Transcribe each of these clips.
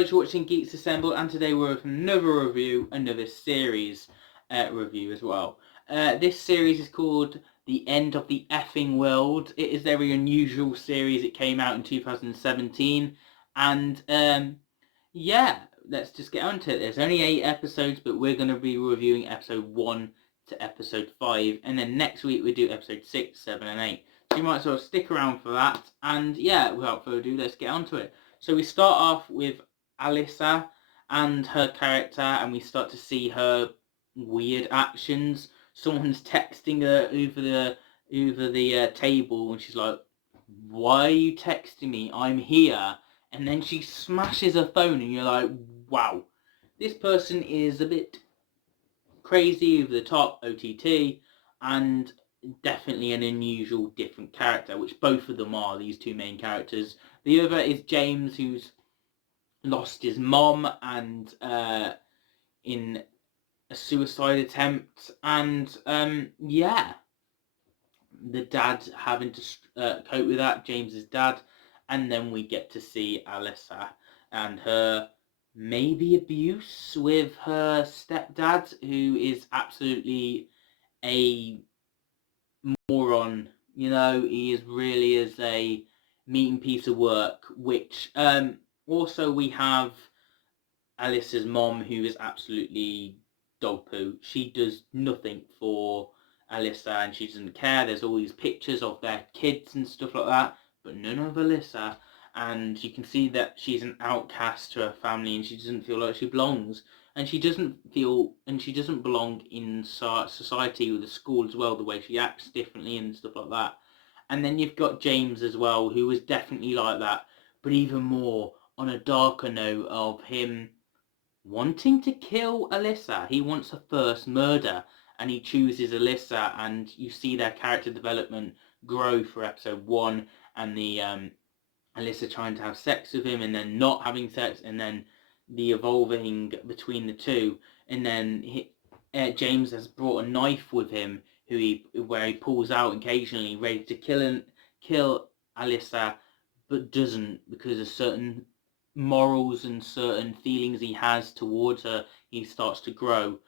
guys, you're watching Geeks Assemble, and today we're with another review, another series review as well. This series is called The End of the Effing World. It is a very unusual series. It came out in 2017, and yeah, let's just get on to it. There's only 8 episodes, but we're going to be reviewing episode 1 to episode 5, and then next week we do episode 6, 7, and 8. So you might as well stick around for that, and yeah, without further ado, let's get on to it. So we start off with Alyssa and her character, and we start to see her weird actions. Someone's texting her over the table, and she's like, "Why are you texting me? I'm here." And then she smashes her phone, and you're like, "Wow, this person is a bit crazy, over the top, OTT, and definitely an unusual, different character," which both of them are, these two main characters. The other is James, who's lost his mom and in a suicide attempt, and yeah, the dad having to cope with that, James's dad, and then we get to see Alyssa and her maybe abuse with her stepdad, who is absolutely a moron. You know, he really is a mean piece of work. Which also we have Alyssa's mom, who is absolutely dog poo. She does nothing for Alyssa, and she doesn't care. There's all these pictures of their kids and stuff like that, but none of Alyssa. And you can see that she's an outcast to her family, and she doesn't feel like she belongs. And she doesn't belong in society or the school as well, the way she acts differently and stuff like that. And then you've got James as well, who was definitely like that, but even more on a darker note of him wanting to kill Alyssa. He wants a first murder, and he chooses Alyssa, and you see their character development grow for episode 1, and the Alyssa trying to have sex with him and then not having sex, and then the evolving between the two, and then James has brought a knife with him, where he pulls out occasionally, ready to kill Alyssa, but doesn't, because of certain morals and certain feelings he has towards her. He starts to grow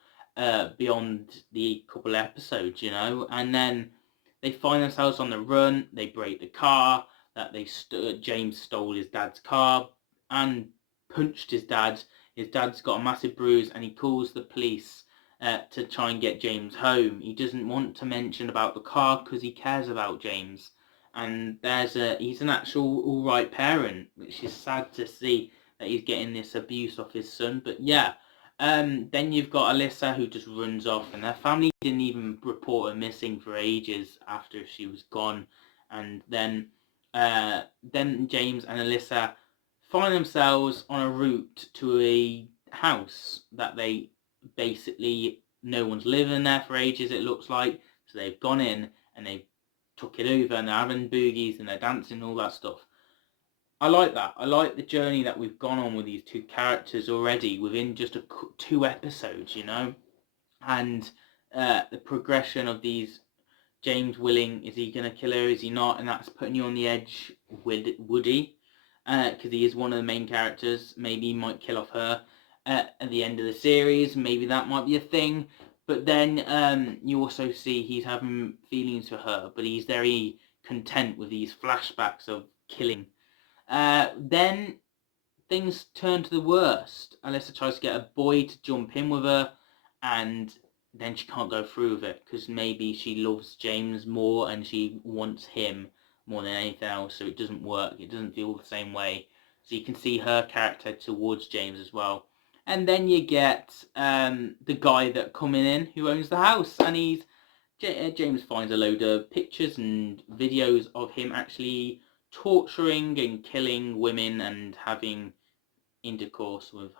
beyond the couple episodes, you know, and then they find themselves on the run. They break the car that James stole his dad's car and punched his dad. His dad's got a massive bruise, and he calls the police to try and get James home. He doesn't want to mention about the car because he cares about James, and he's an actual alright parent, which is sad to see that he's getting this abuse off his son. But yeah, then you've got Alyssa, who just runs off, and their family didn't even report her missing for ages after she was gone. And then James and Alyssa find themselves on a route to a house that they basically, no one's living there for ages, it looks like. So they've gone in and they've took it over, and they're having boogies and they're dancing and all that stuff. I like that. I like the journey that we've gone on with these two characters already within just 2 episodes, you know, and the progression of these. James willing, is he going to kill her, is he not? And that's putting you on the edge. Would he? Because he is one of the main characters. Maybe he might kill off her at the end of the series. Maybe that might be a thing. But then you also see he's having feelings for her, but he's very content with these flashbacks of killing. Then things turn to the worst. Alyssa tries to get a boy to jump in with her, and then she can't go through with it because maybe she loves James more and she wants him more than anything else, so it doesn't work. It doesn't feel the same way. So you can see her character towards James as well. And then you get the guy that coming in who owns the house, and James finds a load of pictures and videos of him actually torturing and killing women and having intercourse with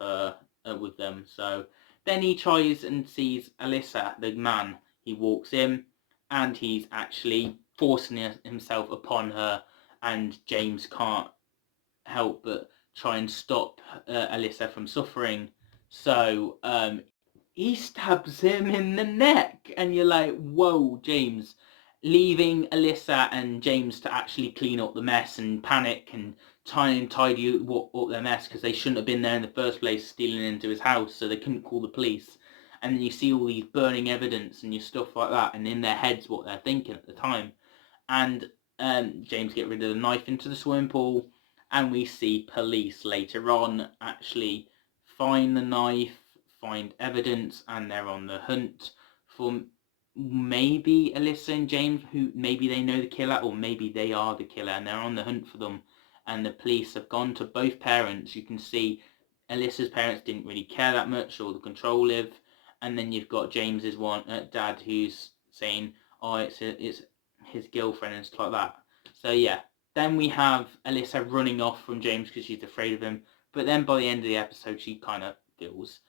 them. So then he tries and sees Alyssa, the man. He walks in, and he's actually forcing himself upon her, and James can't help but try and stop Alyssa from suffering. So he stabs him in the neck, and you're like, whoa, James, leaving Alyssa and James to actually clean up the mess and panic and try and tidy up their mess, because they shouldn't have been there in the first place, stealing into his house, so they couldn't call the police. And then you see all these burning evidence and your stuff like that, and in their heads what they're thinking at the time. And James get rid of the knife into the swimming pool, and we see police later on actually find the knife, find evidence, and they're on the hunt for maybe Alyssa and James, who maybe they know the killer, or maybe they are the killer, and they're on the hunt for them. And the police have gone to both parents. You can see Alyssa's parents didn't really care that much, or the control live. And then you've got James's dad, who's saying, "Oh, it's his girlfriend," and stuff like that. So yeah, then we have Alyssa running off from James because she's afraid of him. But then by the end of the episode, she kind of feels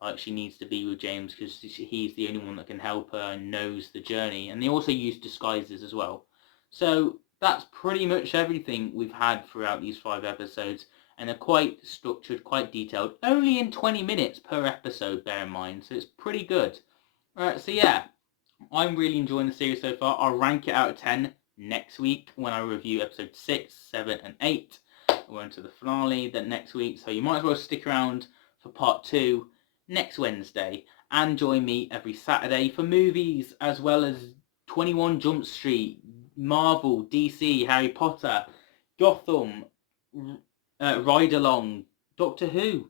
like she needs to be with James because he's the only one that can help her and knows the journey. And they also use disguises as well. So that's pretty much everything we've had throughout these 5 episodes. And they're quite structured, quite detailed. Only in 20 minutes per episode, bear in mind. So it's pretty good. Alright, so yeah, I'm really enjoying the series so far. I'll rank it out of 10 next week when I review episode 6, 7 and 8. We're into the finale then next week. So you might as well stick around for part 2 next Wednesday, and join me every Saturday for movies, as well as 21 Jump Street, Marvel, DC, Harry Potter, Gotham, Ride Along, Doctor Who,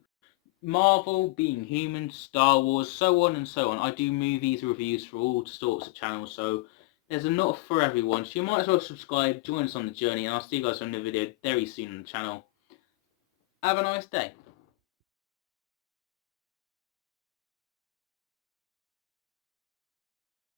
Marvel, Being Human, Star Wars, so on and so on. I do movies reviews for all sorts of channels, so there's enough for everyone. So you might as well subscribe, join us on the journey, and I'll see you guys on another video very soon on the channel. Have a nice day.